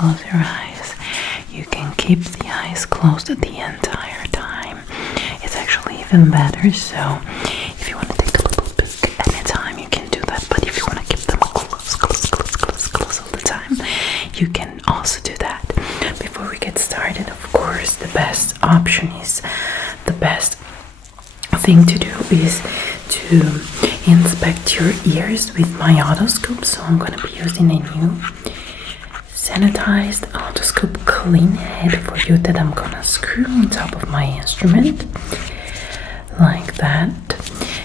close your eyes. You can keep the eyes closed the entire time. It's actually even better, so if you want to take a little peek anytime, you can do that. But if you want to keep them close all the time, you can also do that. Before we get started, of course, the best option is, the best thing to do is to inspect your ears with my otoscope. So I'm going to be using a new sanitized otoscope clean head for you that I'm going to screw on top of my instrument like that,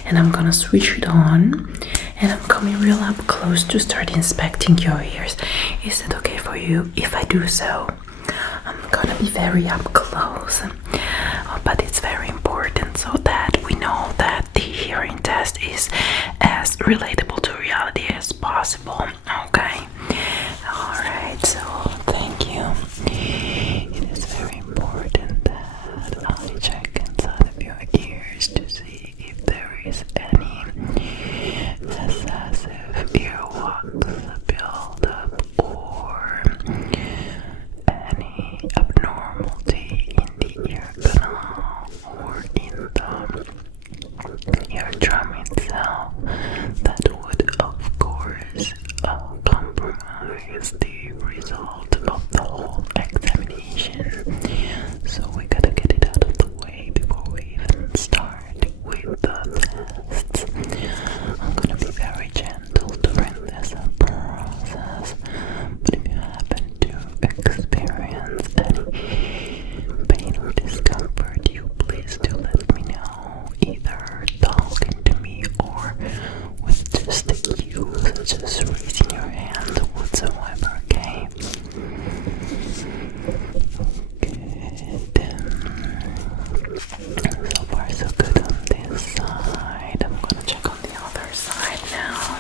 and I'm going to switch it on, and I'm coming real up close to start inspecting your ears. Is it okay for you if I do so? I'm gonna be very up close, but it's very important so that we know that the hearing test is as relatable to reality as possible. Okay, alright, so thank you. It is very important that I check inside of your ears to see if there is any excessive earwax buildup or any abnormality in the ear canal or in the eardrum itself that would, of course, compromise the result of the whole examination. So we gotta get it out of the way before we even start with the tests. I'm gonna be very gentle during this process, but if you happen to experience any pain or discomfort, you please do let me know, either talking to me or with just the cues, just raising your hand whatsoever, okay? Good. So far so good on this side. I'm gonna check on the other side now.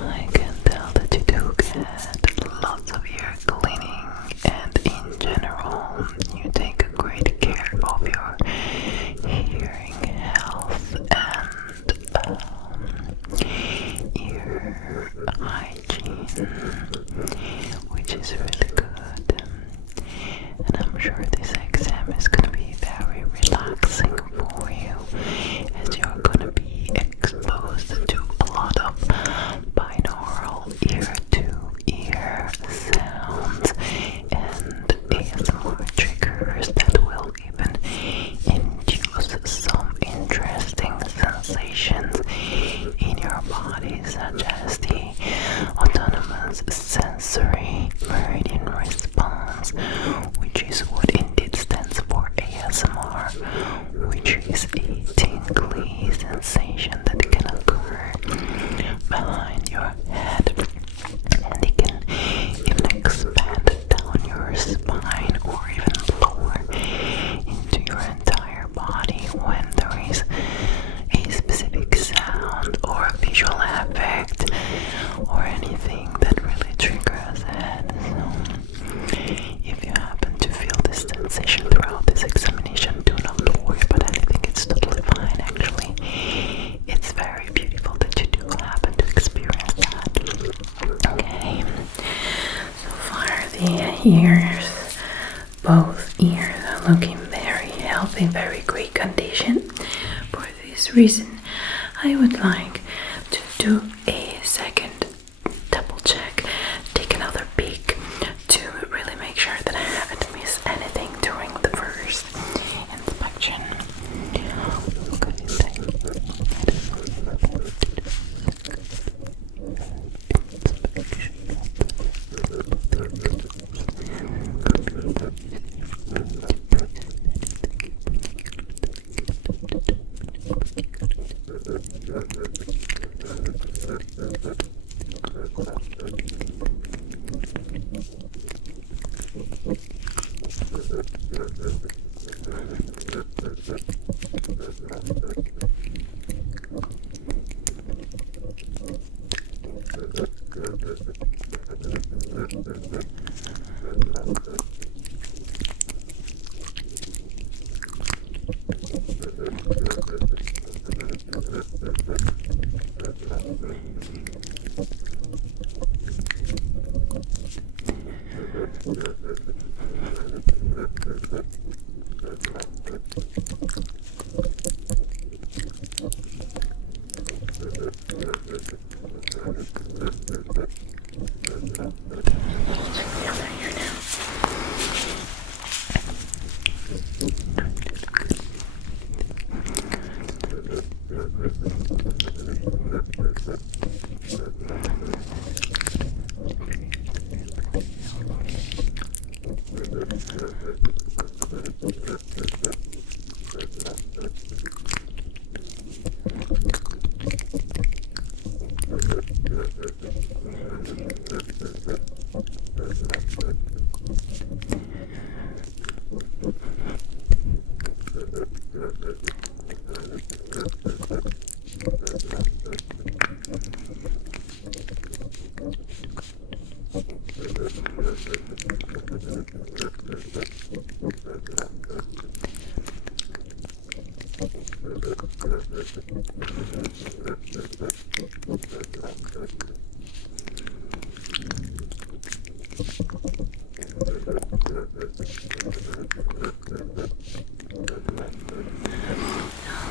I can tell that you do get lots of ear cleaning, and in general you take a great care of your hearing health and ear hygiene, which is really good. And I'm sure this exam is going to be very relaxing for you, as you're going to be exposed to a lot of binaural ear-to-ear sounds and ASMR triggers that will even induce some interesting sensations in your body, such as the autonomous sensory meridian response, which is what indeed stands for ASMR, which is a tingly sensation that can occur behind your head, and it can even expand down your spine or even lower into your entire body when there is a specific sound or a visual effect or anything that really triggers it. So if you happen to feel this sensation throughout this examination, do not worry about anything. It's totally fine, actually. It's very beautiful that you do happen to experience that. Okay, so far the ears, both ears are looking very healthy, very great condition. For this reason, I would like to do a second double check, take another peek to really make sure that I haven't missed anything during the first inspection.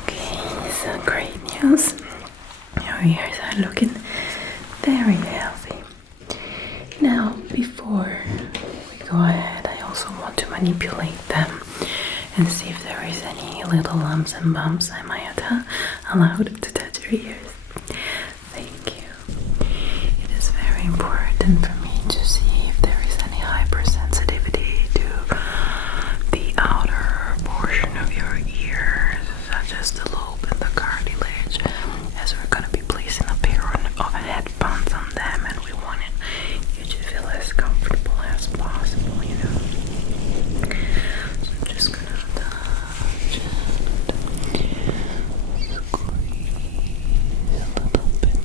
Okay, so great news. Your ears are looking very healthy. Now, before we go ahead, I also want to manipulate them and see if there is any little lumps and bumps. Am I allowed to touch your ears? Thank you. It is very important for me to see if there is any hypersensitivity to the outer portion of your ears, such as the lobe and the cartilage, as we're going to be placing a pair of headphones on them, and we want you to feel as comfortable as possible, you know. So I'm just going to touch and squeeze a little bit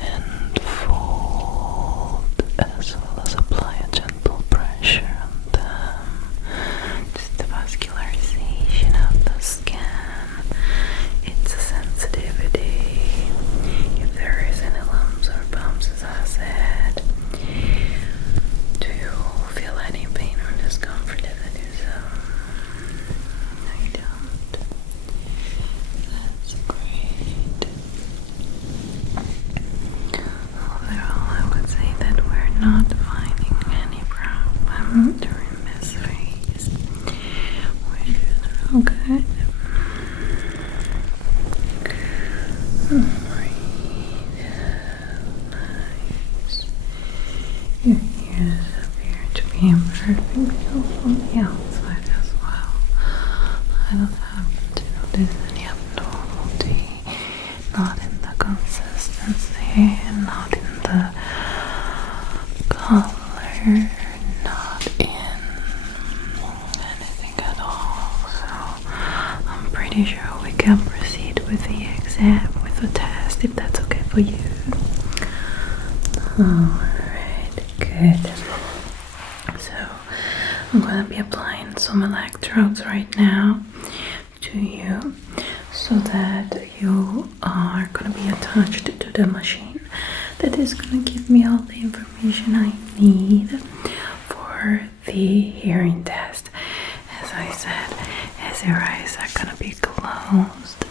and fold, as well as apply a gentle pressure on them. Just the vascularization of the skin. It's a sensitivity. If there is any lumps or bumps, as I said, do you feel any pain or discomfort if I do so? I don't. That's great. Overall, I would say that we're not finding any problem during this phase, which is real good. Breathe. Nice. Your ears appear to be in perfect health on the outside as well. I don't happen to notice any abnormality, not in the consistency, not in the color, not in anything at all. So I'm pretty sure we can proceed with the exam, with the test, if that's okay for you. Alright, good. So I'm going to be applying some electrodes right now to you, so that you are going to be attached to the machine that is going to give me all the information I need for the hearing test. As I said, as your eyes are going to be closed,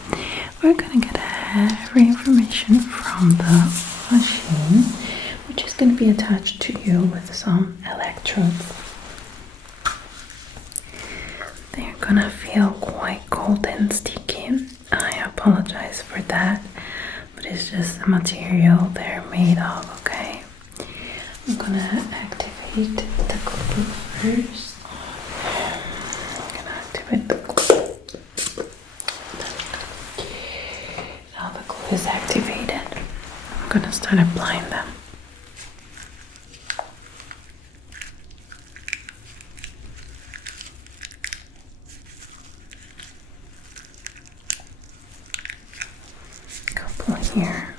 we're going to get every information from the machine, which is going to be attached to you with some electrodes. They're going to feel quite cold and sticky. I apologize for that, but it's just the material they're made of, okay? I'm going to activate the glue first. I'm going to activate the glue. Now the glue is activated. I'm going to start applying them. Couple here.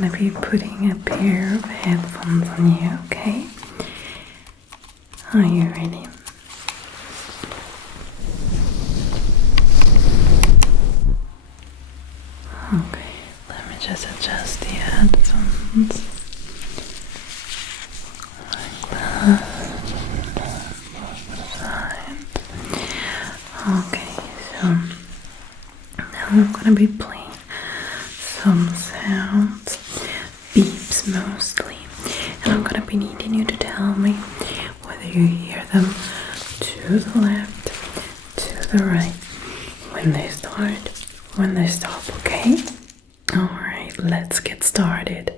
gonna be putting a pair of headphones on you, okay? Are you ready? Okay, let me just adjust the headphones. Like that. Okay, so now I'm gonna be playing some sounds, beeps mostly, and I'm gonna be needing you to tell me whether you hear them to the left, to the right, when they start, when they stop, okay? Alright, let's get started.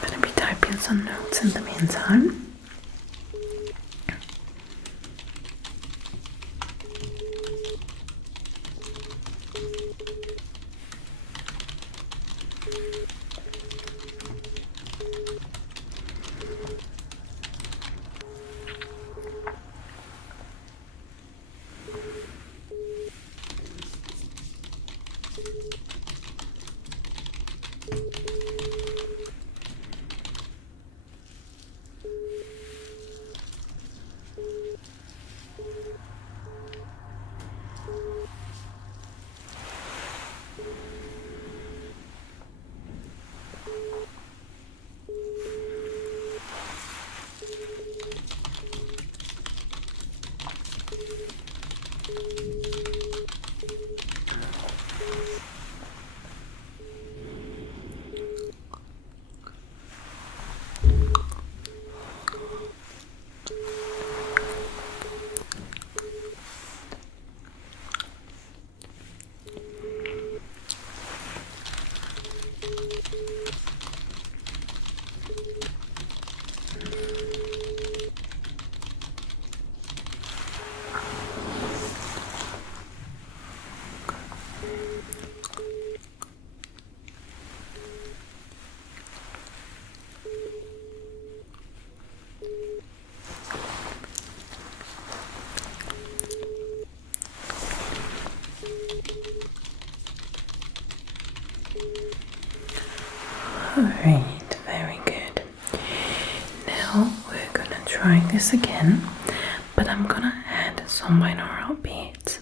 I'm gonna be typing some notes in the meantime. Alright, very good. Now we're gonna try this again, but I'm gonna add some binaural beats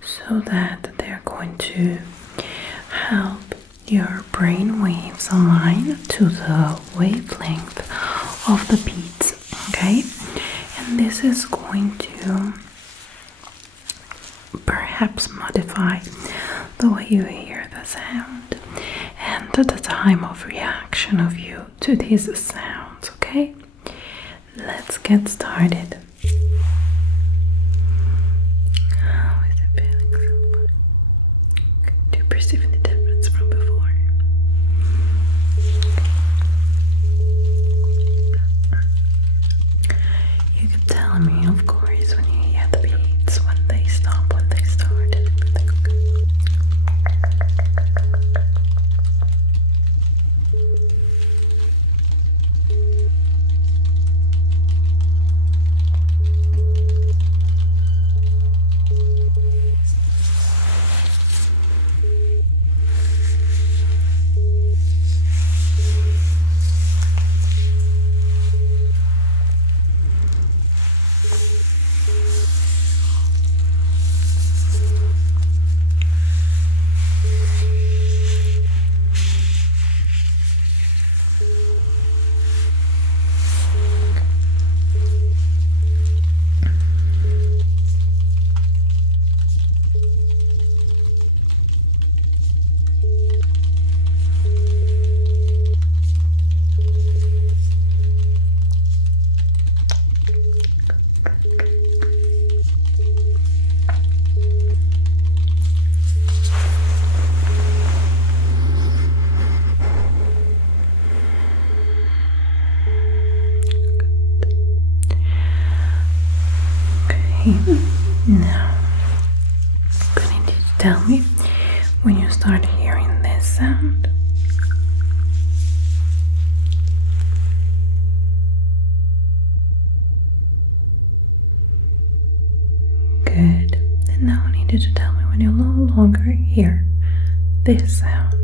so that they're going to help your brain waves align to the wavelength of the beats, okay? And this is going to perhaps modify the way you hear the sound and the time of reaction of you to these sounds, okay? Let's get started. How is it feeling so far? Do you perceive any difference from before? You can tell me, of course, when you hear the beats, when they stop, when they start, and everything, okay? Now I'm gonna need you to tell me when you start hearing this sound. Good. And now I need you to tell me when you no longer hear this sound.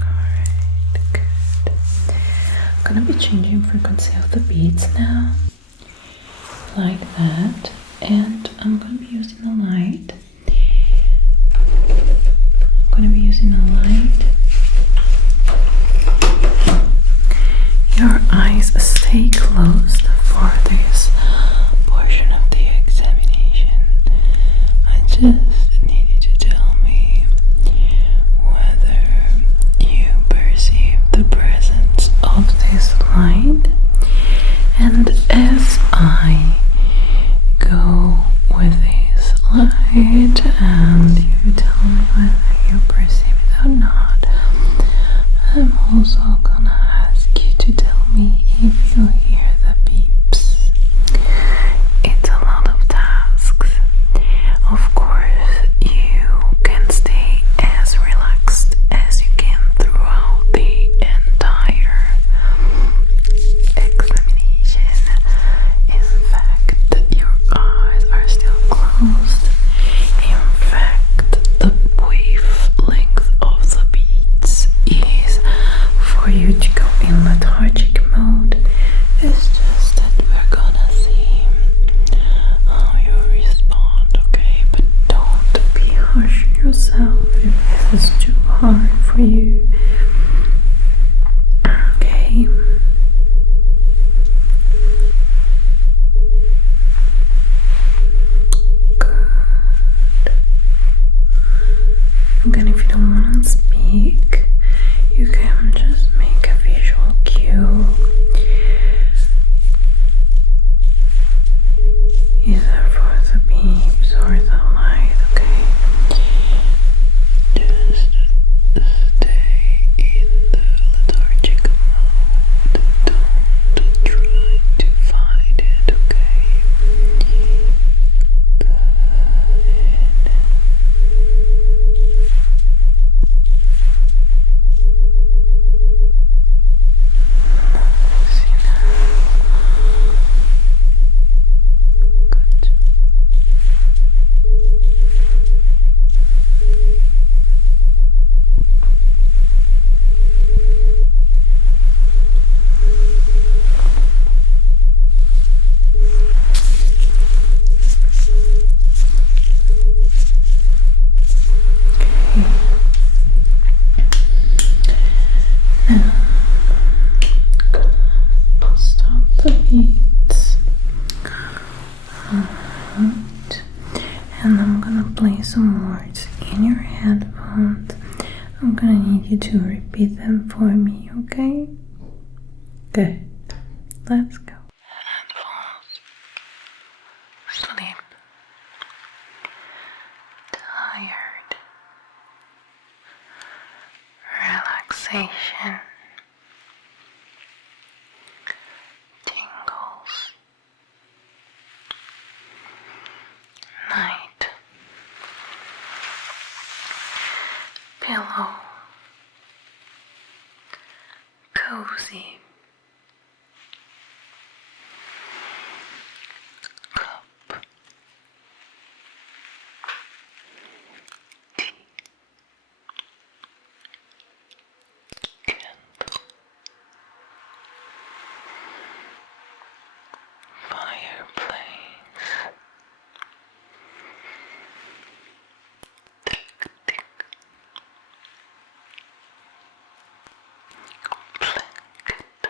Alright, good. I'm gonna be changing frequency of the beats now. Like that. And I'm gonna be using a light. I'm gonna be using a light. Your eyes stay closed for this portion of the examination. I just need you to tell me whether you perceive the presence of this light. And as I go with this light and you tell me whether you perceive it or not, I'm also gonna ask you to tell me if you hear the beeps. It's a lot of tasks. Of course, you can stay as relaxed as you can throughout the entire examination. In fact, your eyes are still closed. In fact, the wavelength of the beats is for you to go in lethargic mode. It's just that we're gonna see how you respond, okay? But don't be harsh on yourself if this is too hard for you. Okay? Good. Again, if you don't want to speak, you can just make a visual cue. Either for the beeps or the light, okay? Just stay in the lethargic mode. Don't try to fight it, okay? Good. Stop the beats. Alright. And I'm gonna play some words in your headphones. I'm gonna need you to repeat them for me, okay? Good. Let's go. Headphones. Sleep. Tired. Relaxation. Tingles. Night. Pillow. Cozy. Cup. Tea. Candle. Fireplace. Tick, tick. Blanket.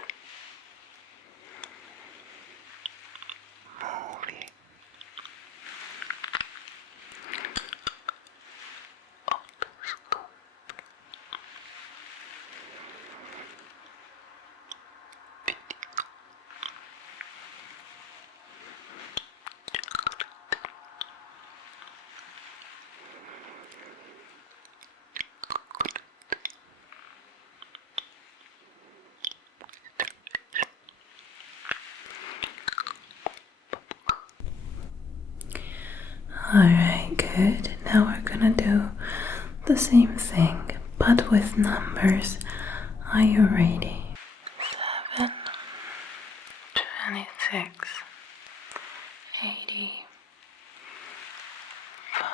Alright, good. Now we're gonna do the same thing, but with numbers. Are you ready? 7, 26, 80, 5,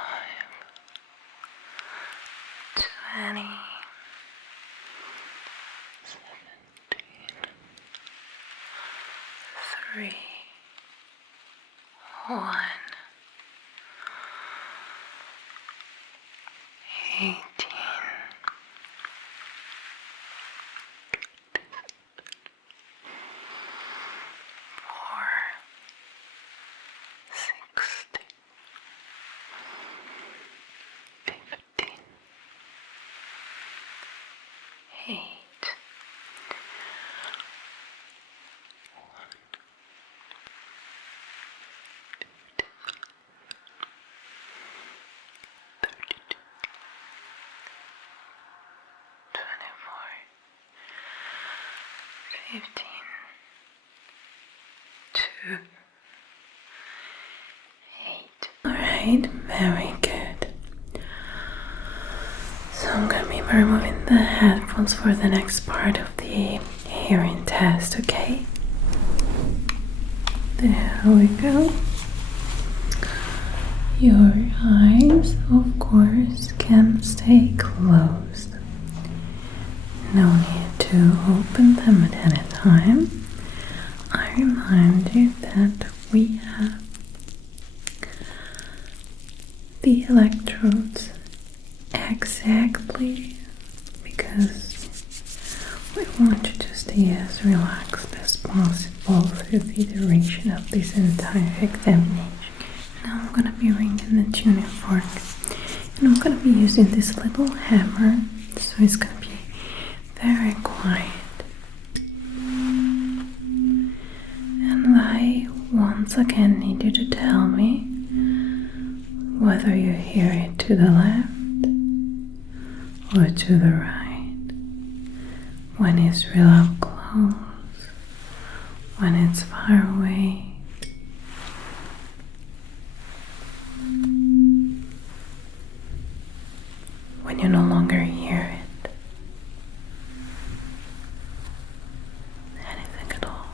20, 17, 3, 1, 18, 4, 60, 50, 8, 15, 2, 8. Alright, very good. So I'm gonna be removing the headphones for the next part of the hearing test, okay? There we go. Your eyes, of course, can stay closed. No need to open them at any time. I remind you that we have the electrodes exactly because we want you to stay as relaxed as possible through the duration of this entire examination. Now I'm gonna be ringing the tuning fork, and I'm gonna be using this little hammer, so it's gonna be very quiet. And I once again need you to tell me whether you hear it to the left or to the right, when it's real up close, when it's far away. When you no longer hear it. Anything at all.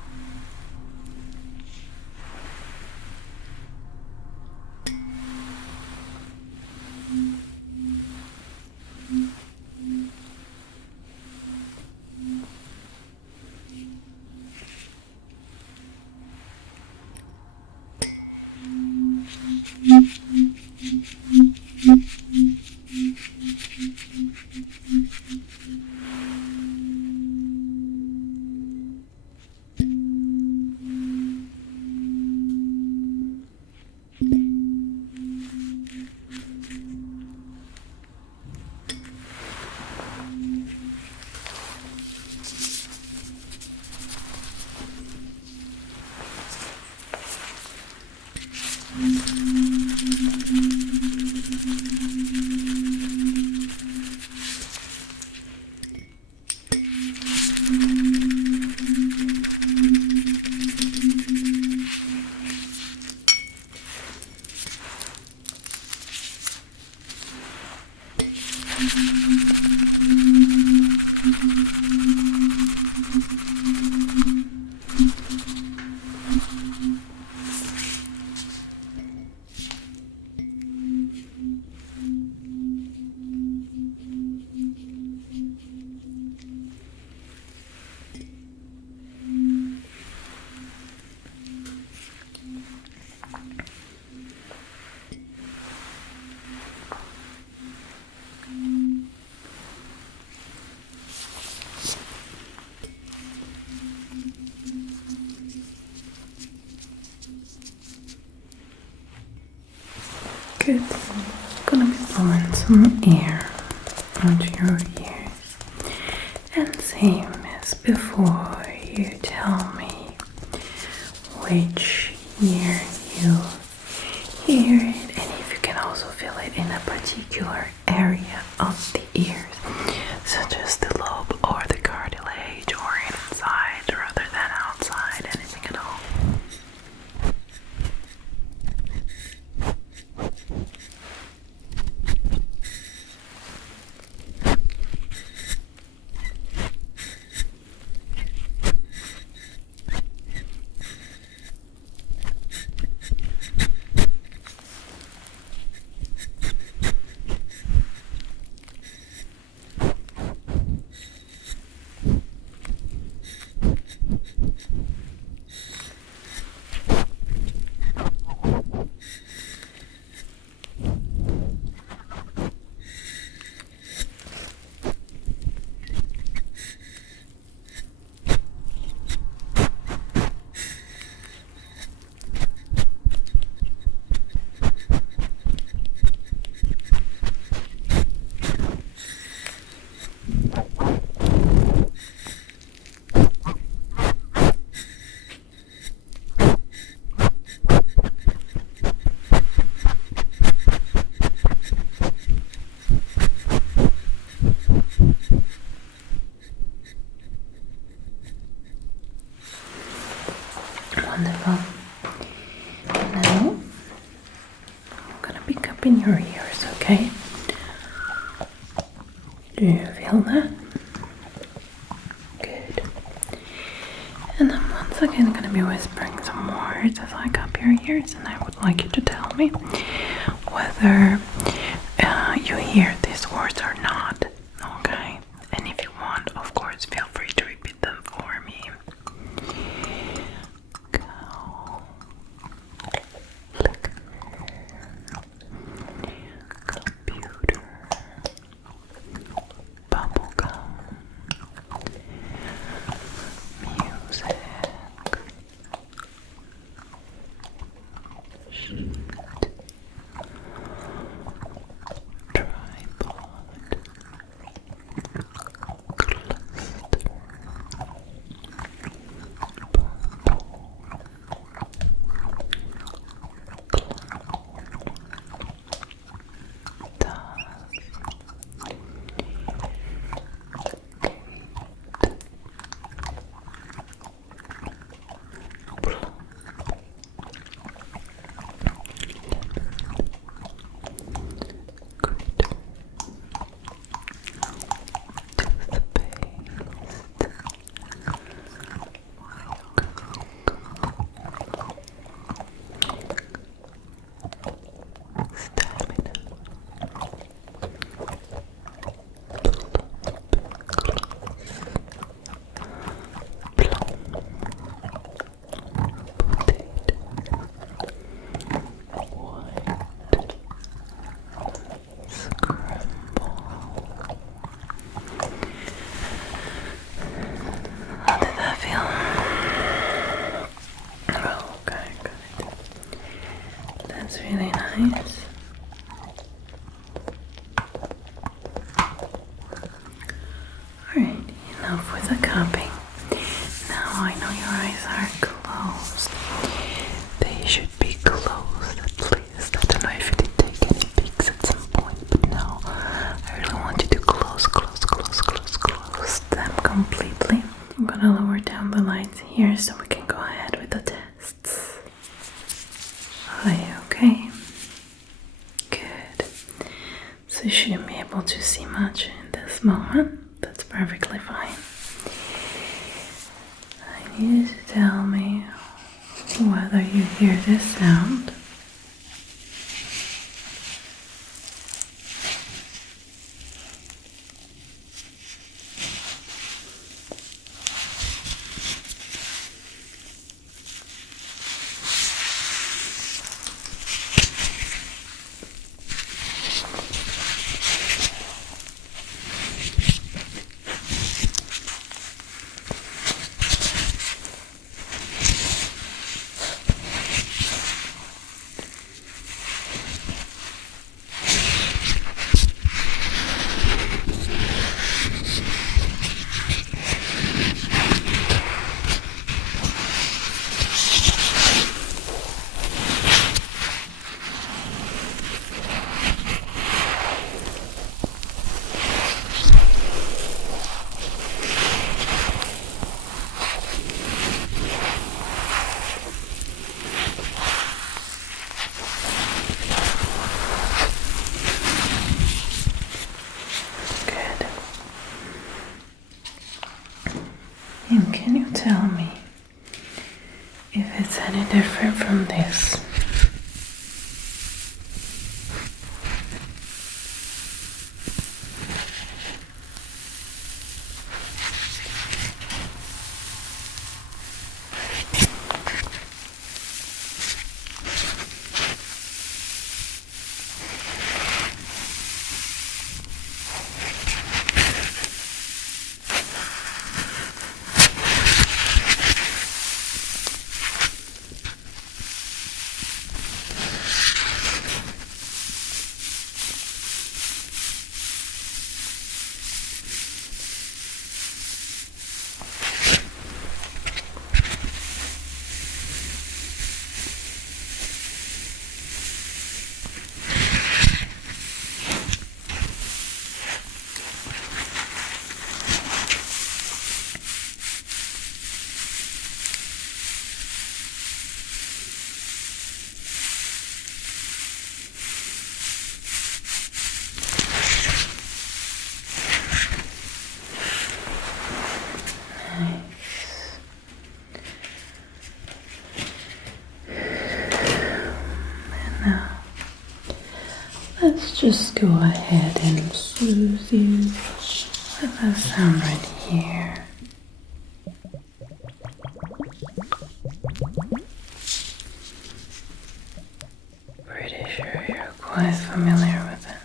Good. I'm gonna be blowing some air onto your ears. And same as before, you tell me which ear you hear it, and if you can also feel it in a particular area of the ears, such as the lobe or the cartilage, or inside rather than outside, anything at all. Do you feel that? Good. And I'm once again going to be whispering some words as I cup your ears, and I would like you to tell me whether you hear these words or not. Okay? And if you want, of course, feel free to repeat them for me. Cow. Flicker. Computer. Bubblegum. Music. Sheet. Tripod. Cluster. Really nice. Alright, enough with the cupping. Now I know your eyes are closed. They should be closed at least. I don't know if you did take any peeks at some point, but now I really want you to close them completely. I'm gonna lower down the lights here so we can go ahead with the tests. Are you okay? Good. So you shouldn't be able to see much in this moment. That's perfectly fine. I need you to tell me whether you hear this sound. just go ahead and soothe you with a sound right here. Pretty sure you're quite familiar with it.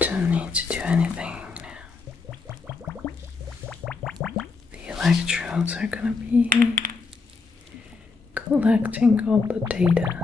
Don't need to do anything now. The electrodes are gonna be collecting all the data